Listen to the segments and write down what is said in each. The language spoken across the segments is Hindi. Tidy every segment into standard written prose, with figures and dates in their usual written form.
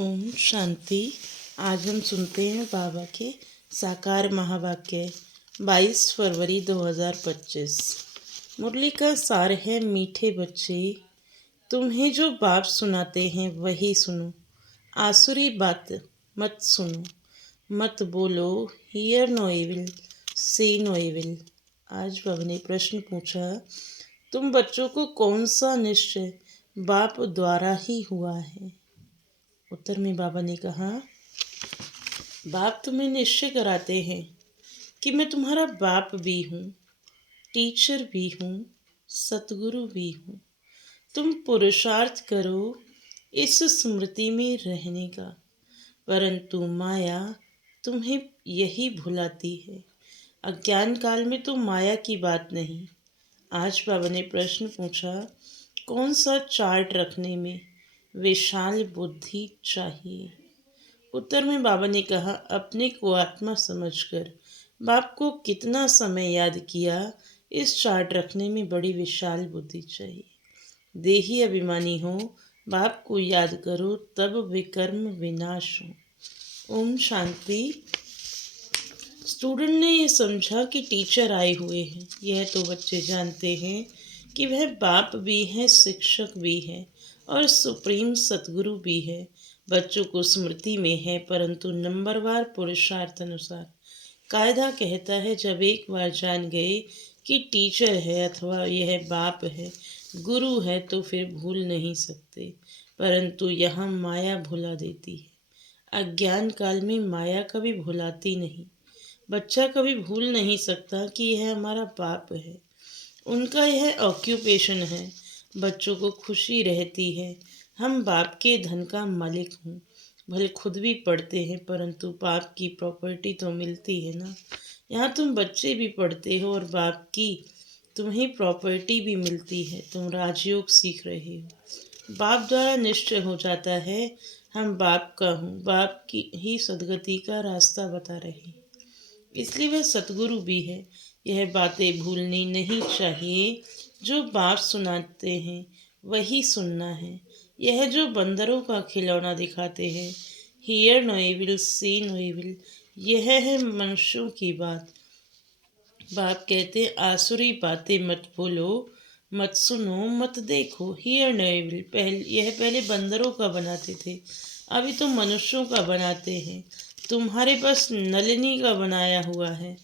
ओम शांति। आज हम सुनते हैं बाबा के साकार महावाक्य 22 फरवरी 2025। मुरली का सार है, मीठे बच्चे तुम्हें जो बाप सुनाते हैं वही सुनो। आसुरी बात मत सुनो, मत बोलो हियर नो एविल, से नो एविल। आज बाबा ने प्रश्न पूछा, तुम बच्चों को कौन सा निश्चय बाप द्वारा ही हुआ है? उत्तर में बाबा ने कहा, बाप तुम्हें निश्चय कराते हैं कि मैं तुम्हारा बाप भी हूँ, टीचर भी हूँ, सतगुरु भी हूँ। तुम पुरुषार्थ करो इस स्मृति में रहने का, परंतु माया तुम्हें यही भुलाती है। अज्ञान काल में तो माया की बात नहीं। आज बाबा ने प्रश्न पूछा, कौन सा चार्ट रखने में विशाल बुद्धि चाहिए? उत्तर में बाबा ने कहा, अपने को आत्मा समझकर बाप को कितना समय याद किया, इस चार्ट रखने में बड़ी विशाल बुद्धि चाहिए। देही अभिमानी हो, बाप को याद करो, तब विकर्म विनाश हो। ओम शांति। स्टूडेंट ने ये समझा कि टीचर आए हुए हैं। यह तो बच्चे जानते हैं कि वह बाप भी है, शिक्षक भी है और सुप्रीम सतगुरु भी है। बच्चों को स्मृति में है, परंतु नंबरवार पुरुषार्थ अनुसार। कायदा कहता है, जब एक बार जान गए कि टीचर है अथवा यह बाप है, गुरु है, तो फिर भूल नहीं सकते। परंतु यहाँ माया भुला देती है। अज्ञान काल में माया कभी भुलाती नहीं। बच्चा कभी भूल नहीं सकता कि यह हमारा बाप है। उनका यह ऑक्यूपेशन है। बच्चों को खुशी रहती है, हम बाप के धन का मालिक हूँ। भले खुद भी पढ़ते हैं, परंतु बाप की प्रॉपर्टी तो मिलती है ना। यहाँ तुम बच्चे भी पढ़ते हो और बाप की तुम्हें प्रॉपर्टी भी मिलती है। तुम राजयोग सीख रहे हो। बाप द्वारा निश्चय हो जाता है, हम बाप का हूँ, बाप की ही सदगति का रास्ता बता रहे हैं। इसलिए वह सतगुरु भी है। यह बातें भूलनी नहीं चाहिए। जो बाप सुनाते हैं वही सुनना है। यह जो बंदरों का खिलौना दिखाते हैं, hear no evil, see no evil, यह है मनुष्यों की बात। बाप कहते हैं, आसुरी बातें मत बोलो, मत सुनो, मत देखो, हियर नो एविल। यह पहले बंदरों का बनाते थे, अभी तो मनुष्यों का बनाते हैं। तुम्हारे पास नलिनी का बनाया हुआ है,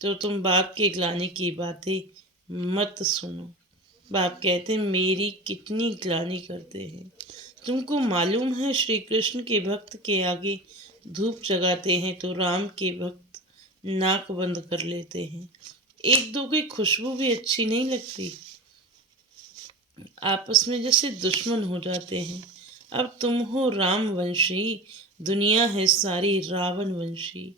तो तुम बाप के ग्लानि की बातें मत सुनो। बाप कहते हैं, मेरी कितनी ग्लानि करते हैं। तुमको मालूम है, श्री कृष्ण के भक्त के आगे धूप जगाते हैं तो राम के भक्त नाक बंद कर लेते हैं। एक दो की खुशबू भी अच्छी नहीं लगती, आपस में जैसे दुश्मन हो जाते हैं। अब तुम हो राम वंशी, दुनिया है सारी रावण वंशी।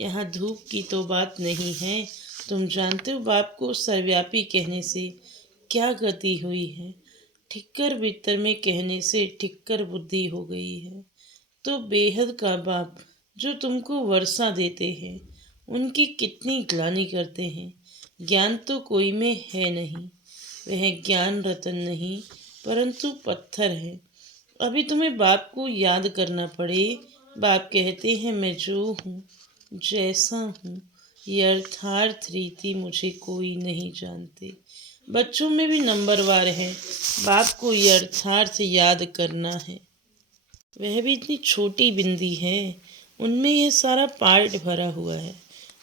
यहाँ धूप की तो बात नहीं है। तुम जानते हो बाप को सर्वव्यापी कहने से क्या गति हुई है। ठिक्कर भीतर में कहने से ठिक्कर बुद्धि हो गई है। तो बेहद का बाप जो तुमको वर्षा देते हैं, उनकी कितनी ग्लानि करते हैं। ज्ञान तो कोई में है नहीं, वह ज्ञान रतन नहीं परंतु पत्थर है। अभी तुम्हें बाप को याद करना पड़े। बाप कहते हैं, मैं जो हूँ, जैसा हूँ, यथार्थ रीति मुझे कोई नहीं जानते। बच्चों में भी नंबरवार है। बाप को यथार्थ याद करना है। वह भी इतनी छोटी बिंदी है, उनमें यह सारा पार्ट भरा हुआ है।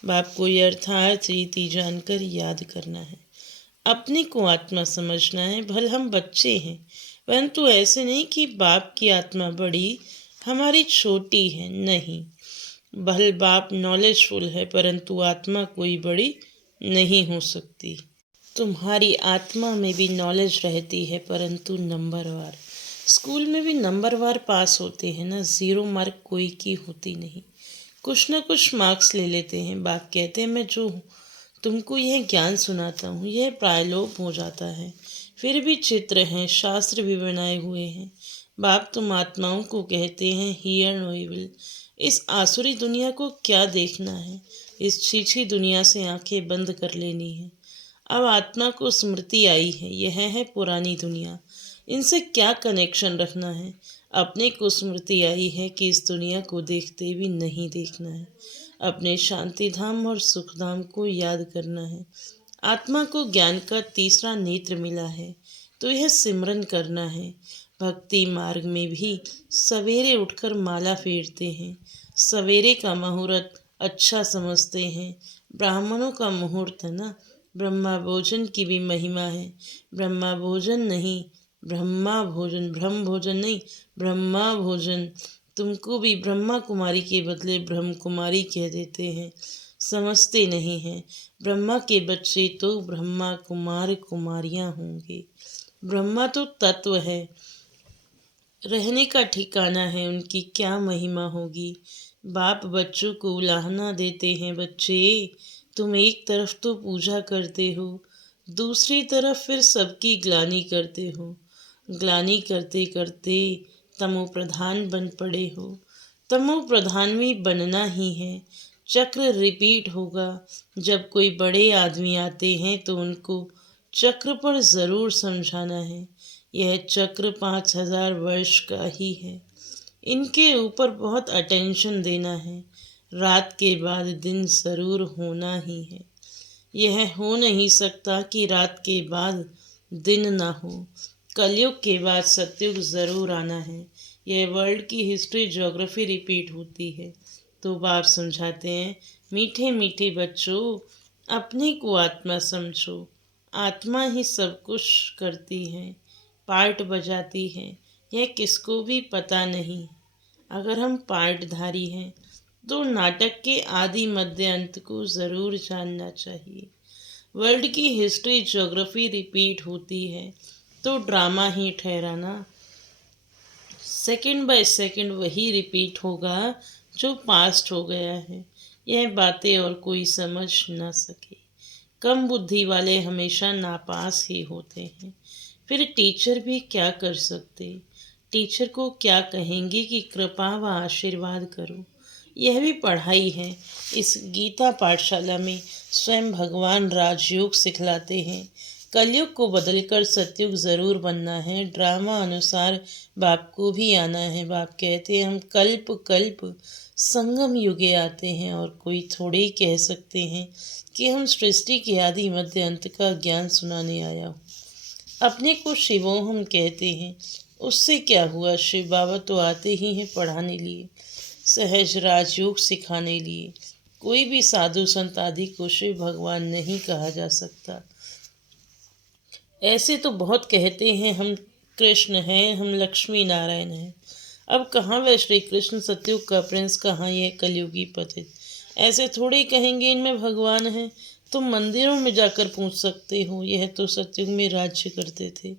बाप को यथार्थ रीति जानकर याद करना है। अपने को आत्मा समझना है। भले हम बच्चे हैं, परंतु ऐसे नहीं कि बाप की आत्मा बड़ी, हमारी छोटी है। नहीं, भले बाप नॉलेजफुल है, परंतु आत्मा कोई बड़ी नहीं हो सकती। तुम्हारी आत्मा में भी नॉलेज रहती है, परंतु नंबरवार। स्कूल में भी नंबरवार पास होते हैं ना, 0 मार्क कोई की होती नहीं। कुछ ना कुछ मार्क्स ले लेते हैं। बाप कहते हैं, मैं जो हूँ तुमको यह ज्ञान सुनाता हूँ, यह प्रायलोप हो जाता है। फिर भी चित्र हैं, शास्त्र भी बनाए हुए हैं। बाप तुम आत्माओं को कहते हैं, हियर नो इविल। इस आसुरी दुनिया को क्या देखना है? इस छीछी दुनिया से आंखें बंद कर लेनी है। अब आत्मा को स्मृति आई है, यह है पुरानी दुनिया। इनसे क्या कनेक्शन रखना है? अपने को स्मृति आई है कि इस दुनिया को देखते भी नहीं देखना है, अपने शांति धाम और सुख धाम को याद करना है। आत्मा को ज्ञान का तीसरा नेत्र मिला है तो यह सिमरन करना है। भक्ति मार्ग में भी सवेरे उठकर माला फेरते हैं, सवेरे का मुहूर्त अच्छा समझते हैं। ब्राह्मणों का मुहूर्त है ना, ब्रह्मा भोजन की भी महिमा है। ब्रह्मा भोजन नहीं, ब्रह्मा भोजन, ब्रह्म भोजन नहीं, ब्रह्मा भोजन। तुमको भी ब्रह्मा कुमारी के बदले ब्रह्म कुमारी कह देते हैं, समझते नहीं हैं। ब्रह्मा के बच्चे तो ब्रह्मा कुमार कुमारियां होंगे। ब्रह्मा तो तत्व है, रहने का ठिकाना है, उनकी क्या महिमा होगी। बाप बच्चों को उलाहना देते हैं, बच्चे तुम एक तरफ तो पूजा करते हो, दूसरी तरफ फिर सबकी ग्लानि करते हो। ग्लानि करते करते तमो प्रधान बन पड़े हो। तमो प्रधान में बनना ही है, चक्र रिपीट होगा। जब कोई बड़े आदमी आते हैं तो उनको चक्र पर ज़रूर समझाना है। यह चक्र 5000 वर्ष का ही है, इनके ऊपर बहुत अटेंशन देना है। रात के बाद दिन ज़रूर होना ही है, यह हो नहीं सकता कि रात के बाद दिन ना हो। कलयुग के बाद सतयुग ज़रूर आना है। यह वर्ल्ड की हिस्ट्री ज्योग्राफी रिपीट होती है। तो बाप समझाते हैं, मीठे मीठे बच्चों, अपने को आत्मा समझो। आत्मा ही सब कुछ करती है, पार्ट बजाती है, यह किसको भी पता नहीं। अगर हम पार्टधारी हैं तो नाटक के आदि मध्य अंत को ज़रूर जानना चाहिए। वर्ल्ड की हिस्ट्री ज्योग्राफी रिपीट होती है तो ड्रामा ही ठहराना। सेकंड बाय सेकंड वही रिपीट होगा जो पास्ट हो गया है। यह बातें और कोई समझ ना सके। कम बुद्धि वाले हमेशा नापास ही होते हैं। फिर टीचर भी क्या कर सकते। टीचर को क्या कहेंगे कि कृपा व आशीर्वाद करो। यह भी पढ़ाई है। इस गीता पाठशाला में स्वयं भगवान राजयोग सिखलाते हैं। कलयुग को बदलकर सतयुग ज़रूर बनना है। ड्रामा अनुसार बाप को भी आना है। बाप कहते हैं हम कल्प कल्प संगम युगे आते हैं और कोई थोड़े ही कह सकते हैं कि हम सृष्टि के आदि मध्य अंत का ज्ञान सुनाने आया हूँ। अपने को शिवोहम कहते हैं, उससे क्या हुआ। शिव बाबा तो आते ही हैं पढ़ाने लिए, सहज राजयोग सिखाने लिए। कोई भी साधु संत आदि को शिव भगवान नहीं कहा जा सकता। ऐसे तो बहुत कहते हैं हम कृष्ण हैं, हम लक्ष्मी नारायण हैं। अब कहाँ वह श्री कृष्ण सतयुग का प्रिंस, कहाँ यह कलयुगी पतित। ऐसे थोड़े कहेंगे इनमें भगवान है। तुम मंदिरों में जाकर पूछ सकते हो, यह तो सतयुग में राज्य करते थे,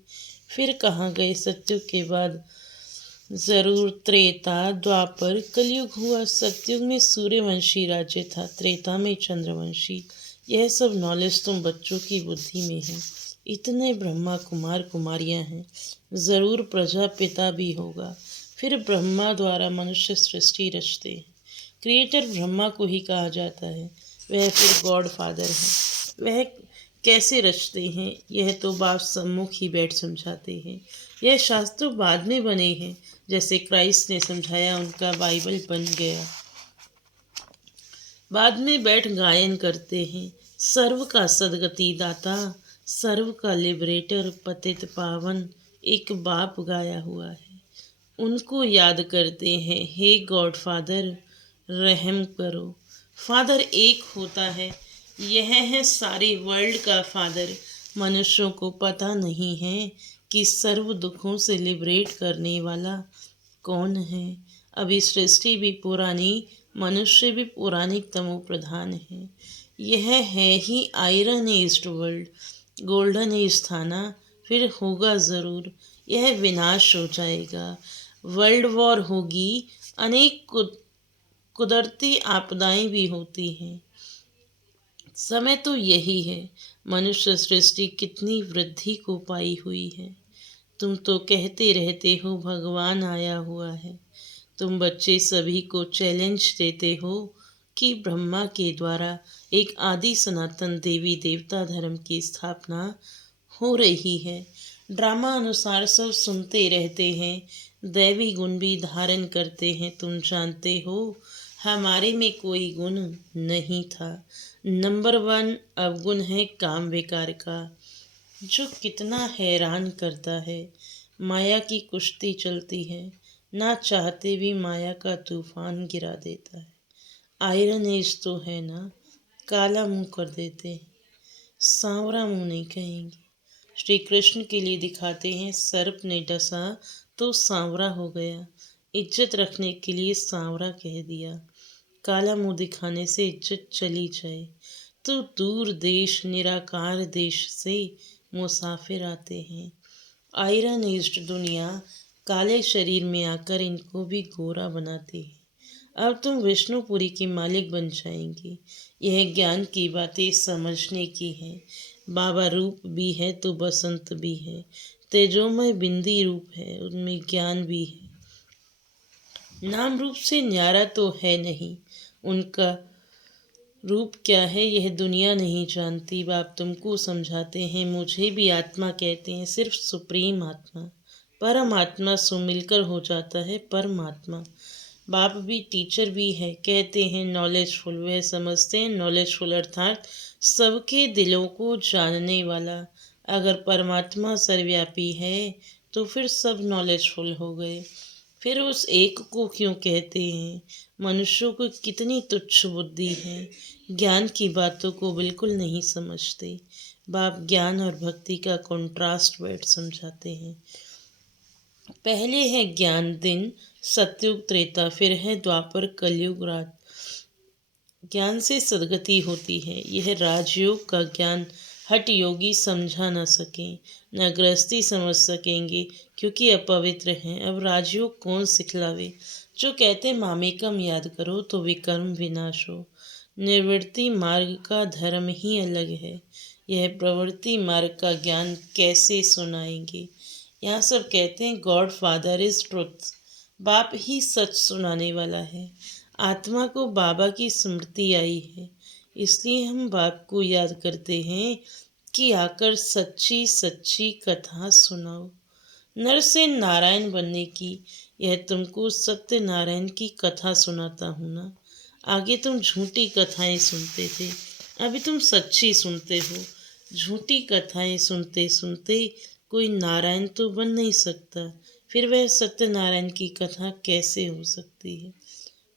फिर कहाँ गए। सतयुग के बाद जरूर त्रेता द्वापर कलयुग हुआ। सतयुग में सूर्यवंशी राज्य था, त्रेता में चंद्रवंशी। यह सब नॉलेज तुम बच्चों की बुद्धि में है। इतने ब्रह्मा कुमार कुमारियां हैं, ज़रूर प्रजापिता भी होगा। फिर ब्रह्मा द्वारा मनुष्य सृष्टि रचते हैं। क्रिएटर ब्रह्मा को ही कहा जाता है, वह फिर गॉड फादर है। वह कैसे रचते हैं यह तो बाप सम्मुख ही बैठ समझाते हैं। यह शास्त्र बाद में बने हैं, जैसे क्राइस्ट ने समझाया उनका बाइबल बन गया। बाद में बैठ गायन करते हैं। सर्व का सदगति दाता, सर्व का लिबरेटर, पतित पावन एक बाप गाया हुआ है। उनको याद करते हैं, हे गॉड फादर रहम करो। फादर एक होता है, यह है सारे वर्ल्ड का फादर। मनुष्यों को पता नहीं है कि सर्व दुखों से लिबरेट करने वाला कौन है। अभी सृष्टि भी पुरानी, मनुष्य भी पौराणिक तमो प्रधान है। यह है ही iron age world, golden age था ना, फिर होगा ज़रूर। यह विनाश हो जाएगा, वर्ल्ड वॉर होगी, अनेक कुदरती आपदाएं भी होती हैं। समय तो यही है। मनुष्य सृष्टि कितनी वृद्धि को पाई हुई है। तुम तो कहते रहते हो भगवान आया हुआ है। तुम बच्चे सभी को चैलेंज देते हो कि ब्रह्मा के द्वारा एक आदि सनातन देवी देवता धर्म की स्थापना हो रही है। ड्रामा अनुसार सब सुनते रहते हैं, दैवी गुण भी धारण करते हैं, तुम जानते हो। हमारे में कोई गुण नहीं था। नंबर 1 अवगुण है काम विकार का, जो कितना हैरान करता है। माया की कुश्ती चलती है, ना चाहते भी माया का तूफान गिरा देता है। आयरन एज तो है ना, काला मुंह कर देते हैं, सांवरा मुंह नहीं कहेंगे। श्री कृष्ण के लिए दिखाते हैं, सर्प ने डसा तो सांवरा हो गया, इज्जत रखने के लिए सांवरा कह दिया। काला मुंह दिखाने से इज्जत चली जाए तो दूर देश निराकार देश से मुसाफिर आते हैं। आयरन एज्ड दुनिया काले शरीर में आकर इनको भी गोरा बनाती है। अब तुम विष्णुपुरी की मालिक बन जाएंगी। यह ज्ञान की बातें समझने की है। बाबा रूप भी है तो बसंत भी है, तेजोमय बिंदी रूप है, उनमें ज्ञान भी है। नाम रूप से न्यारा तो है नहीं, उनका रूप क्या है यह दुनिया नहीं जानती। बाप तुमको समझाते हैं, मुझे भी आत्मा कहते हैं, सिर्फ सुप्रीम आत्मा। परमात्मा सो मिलकर हो जाता है परमात्मा। बाप भी टीचर भी है, कहते हैं नॉलेजफुल। वह समझते हैं नॉलेजफुल अर्थात सबके दिलों को जानने वाला। अगर परमात्मा सर्वव्यापी है तो फिर सब नॉलेजफुल हो गए। फिर उस एक को क्यों कहते हैं? मनुष्यों को कितनी तुच्छ बुद्धि है, ज्ञान की बातों को बिल्कुल नहीं समझते। बाप ज्ञान और भक्ति का कॉन्ट्रास्ट वर्ड समझाते हैं। पहले है ज्ञान दिन, सतयुग त्रेता, फिर है द्वापर कलयुग रात। ज्ञान से सदगति होती है। यह राजयोग का ज्ञान हठ योगी समझा न सके, न गृहस्थी समझ सकेंगे क्योंकि अपवित्र हैं। अब राजयोग कौन सिखलावे? जो कहते मामेकम याद करो तो विकर्म विनाश हो। निवृत्ति मार्ग का धर्म ही अलग है। यह प्रवृत्ति मार्ग का ज्ञान कैसे सुनाएंगे? यहाँ सब कहते हैं गॉड फादर इज ट्रुथ, बाप ही सच सुनाने वाला है। आत्मा को बाबा की स्मृति आई है, इसलिए हम बाप को याद करते हैं कि आकर सच्ची सच्ची कथा सुनाओ। नर से नारायण बनने की, यह तुमको सत्यनारायण की कथा सुनाता हूँ ना। आगे तुम झूठी कथाएं सुनते थे, अभी तुम सच्ची सुनते हो। झूठी कथाएं सुनते सुनते कोई नारायण तो बन नहीं सकता, फिर वह सत्यनारायण की कथा कैसे हो सकती है?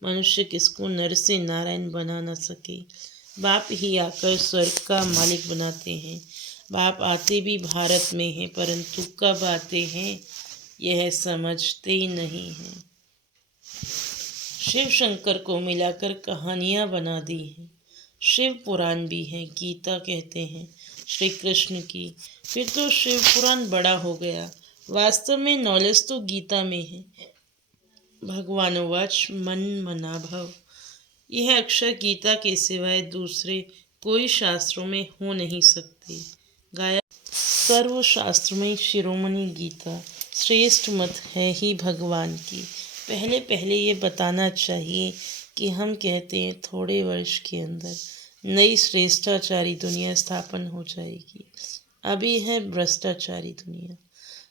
मनुष्य किसको नर से नारायण बना न सके। बाप ही आकर स्वर्ग का मालिक बनाते हैं। बाप आते भी भारत में हैं, परंतु कब आते हैं यह समझते नहीं हैं। शिव शंकर को मिलाकर कहानियाँ बना दी हैं। शिव पुराण भी है, गीता कहते हैं श्री कृष्ण की। फिर तो शिव पुराण बड़ा हो गया। वास्तव में नॉलेज तो गीता में है। भगवानुवाच मन मना भव, यह अक्षर गीता के सिवाय दूसरे कोई शास्त्रों में हो नहीं सकते। गाया सर्व शास्त्र में शिरोमणि गीता श्रेष्ठ मत है ही भगवान की। पहले पहले ये बताना चाहिए कि हम कहते हैं थोड़े वर्ष के अंदर नई श्रेष्ठाचारी दुनिया स्थापन हो जाएगी। अभी है भ्रष्टाचारी दुनिया।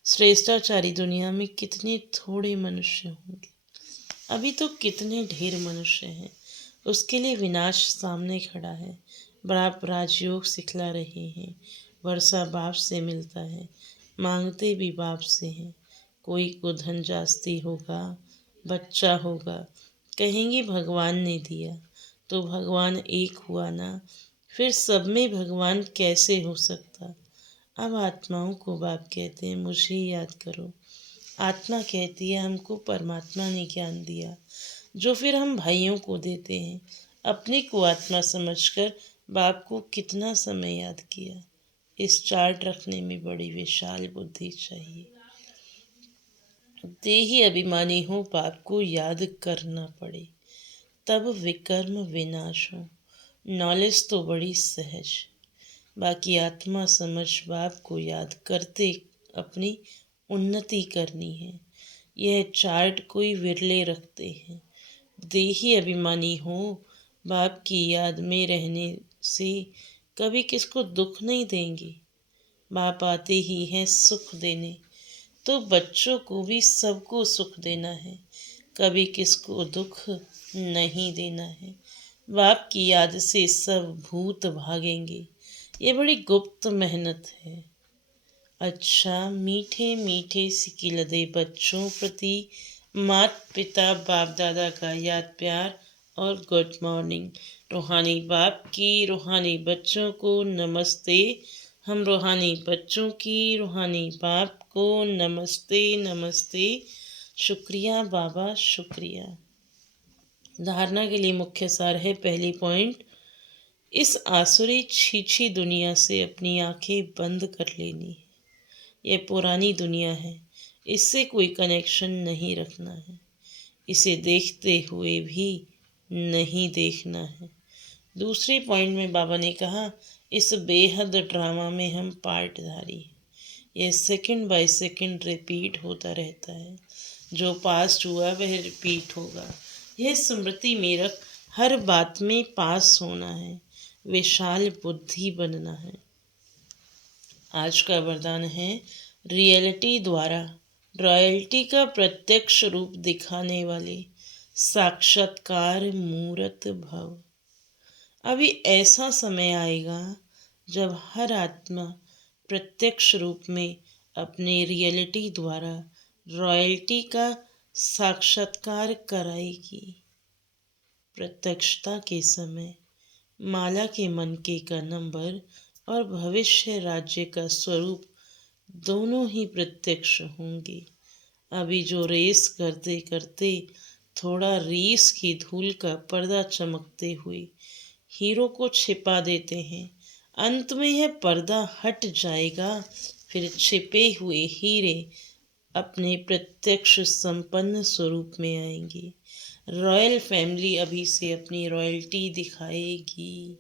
श्रेष्ठाचारी दुनिया में कितने थोड़े मनुष्य होंगे, अभी तो कितने ढेर मनुष्य हैं। उसके लिए विनाश सामने खड़ा है। बाप राजयोग सिखला रहे हैं। वर्षा बाप से मिलता है, मांगते भी बाप से हैं। कोई को धन जास्ती होगा, बच्चा होगा, कहेंगे भगवान ने दिया, तो भगवान एक हुआ ना, फिर सब में भगवान कैसे हो सकता? अब आत्माओं को बाप कहते हैं मुझे याद करो। आत्मा कहती है हमको परमात्मा ने ज्ञान दिया, जो फिर हम भाइयों को देते हैं। अपने को आत्मा समझकर बाप को कितना समय याद किया। इस चार्ट रखने में बड़ी विशाल बुद्धि चाहिए। देही अभिमानी हो बाप को याद करना पड़े, तब विकर्म विनाश हो। नॉलेज तो बड़ी सहज, बाकी आत्मा समझ बाप को याद करते अपनी उन्नति करनी है। यह चार्ट कोई विरले रखते हैं। देही अभिमानी हो बाप की याद में रहने से कभी किसको दुख नहीं देंगे। बाप आते ही हैं सुख देने, तो बच्चों को भी सबको सुख देना है, कभी किसको दुख नहीं देना है। बाप की याद से सब भूत भागेंगे। ये बड़ी गुप्त मेहनत है। अच्छा, मीठे मीठे सिकिलदे बच्चों प्रति माता पिता बाप दादा का याद प्यार और गुड मॉर्निंग। रूहानी बाप की रूहानी बच्चों को नमस्ते। हम रूहानी बच्चों की रूहानी बाप को नमस्ते नमस्ते। शुक्रिया बाबा, शुक्रिया। धारणा के लिए मुख्य सार है। पहली पॉइंट, इस आसुरी छीछी दुनिया से अपनी आंखें बंद कर लेनी है। यह पुरानी दुनिया है, इससे कोई कनेक्शन नहीं रखना है। इसे देखते हुए भी नहीं देखना है। दूसरे पॉइंट में बाबा ने कहा, इस बेहद ड्रामा में हम पार्टधारी हैं। यह सेकंड बाय सेकंड रिपीट होता रहता है। जो पास्ट हुआ वह रिपीट होगा। यह स्मृति में रख हर बात में पास होना है, विशाल बुद्धि बनना है। आज का वरदान है, रियलिटी द्वारा रॉयल्टी का प्रत्यक्ष रूप दिखाने वाले साक्षात्कार मूर्त भव। अभी ऐसा समय आएगा जब हर आत्मा प्रत्यक्ष रूप में अपने रियलिटी द्वारा रॉयल्टी का साक्षात्कार कराएगी। प्रत्यक्षता के समय माला के मनके का नंबर और भविष्य राज्य का स्वरूप दोनों ही प्रत्यक्ष होंगे। अभी जो रेस करते करते थोड़ा रीस की धूल का पर्दा चमकते हुए हीरो को छिपा देते हैं, अंत में यह पर्दा हट जाएगा। फिर छिपे हुए हीरे अपने प्रत्यक्ष संपन्न स्वरूप में आएंगे। रॉयल फैमिली अभी से अपनी रॉयल्टी दिखाएगी,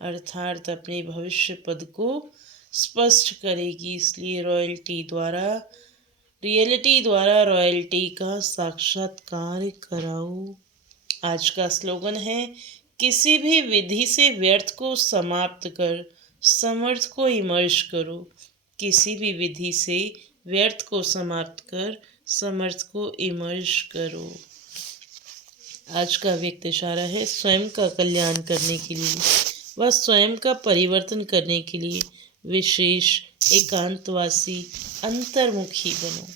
अर्थात अपने भविष्य पद को स्पष्ट करेगी। इसलिए रियलिटी द्वारा रॉयल्टी का साक्षात्कार कराओ। आज का स्लोगन है, किसी भी विधि से व्यर्थ को समाप्त कर समर्थ को इमर्ज करो। किसी भी विधि से व्यर्थ को समाप्त कर समर्थ को इमर्ज करो। आज का व्यक्त इशारा है, स्वयं का कल्याण करने के लिए व स्वयं का परिवर्तन करने के लिए विशेष एकांतवासी अंतर्मुखी बनो।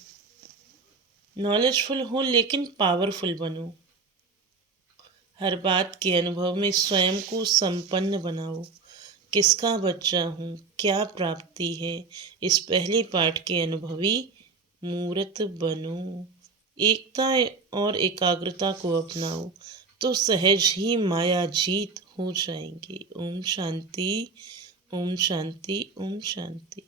नॉलेजफुल हो लेकिन पावरफुल बनो। हर बात के अनुभव में स्वयं को संपन्न बनाओ। किसका बच्चा हूँ, क्या प्राप्ति है, इस पहले पाठ के अनुभवी मूर्त बनो। एकता और एकाग्रता को अपनाओ तो सहज ही माया जीत हो जाएंगी। ओम शांति, ओम शांति, ओम शांति।